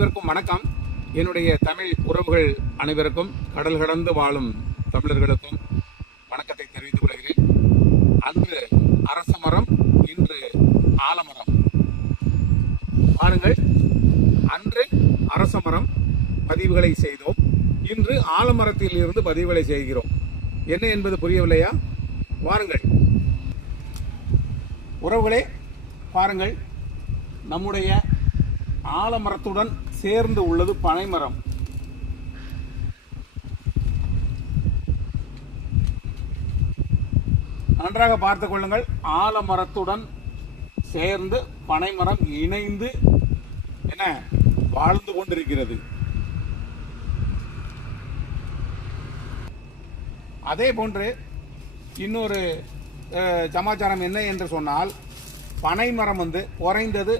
அனைவருக்கும் வணக்கம். என்னுடைய தமிழ் உறவுகள் அனைவருக்கும் கடல் கடந்து வாழும் தமிழர்களுக்கும் வணக்கத்தை தெரிவித்துக் கொள்கிறேன். அன்று அரச மரம் இன்று ஆலமரம் பாருங்கள் அன்று அரச மரம் பதிவுகளை செய்தோம். இன்று ஆலமரத்தில் இருந்து பதிவுகளை செய்கிறோம். என்ன என்பது புரியவில்லையா? வாருங்கள். உறவுகளே பாருங்கள் நம்முடைய ஆலமரத்துடன் சேர்ந்து உள்ளது பனைமரம். நன்றாக பார்த்துக் கொள்ளுங்கள். ஆலமரத்துடன் சேர்ந்து பனைமரம் இணைந்து என்ன? வாழ்ந்து கொண்டிருக்கிறது. அதே போன்று இன்னொரு சமாச்சாரம் என்ன என்று சொன்னால் பனைமரம் வந்து குறைந்தது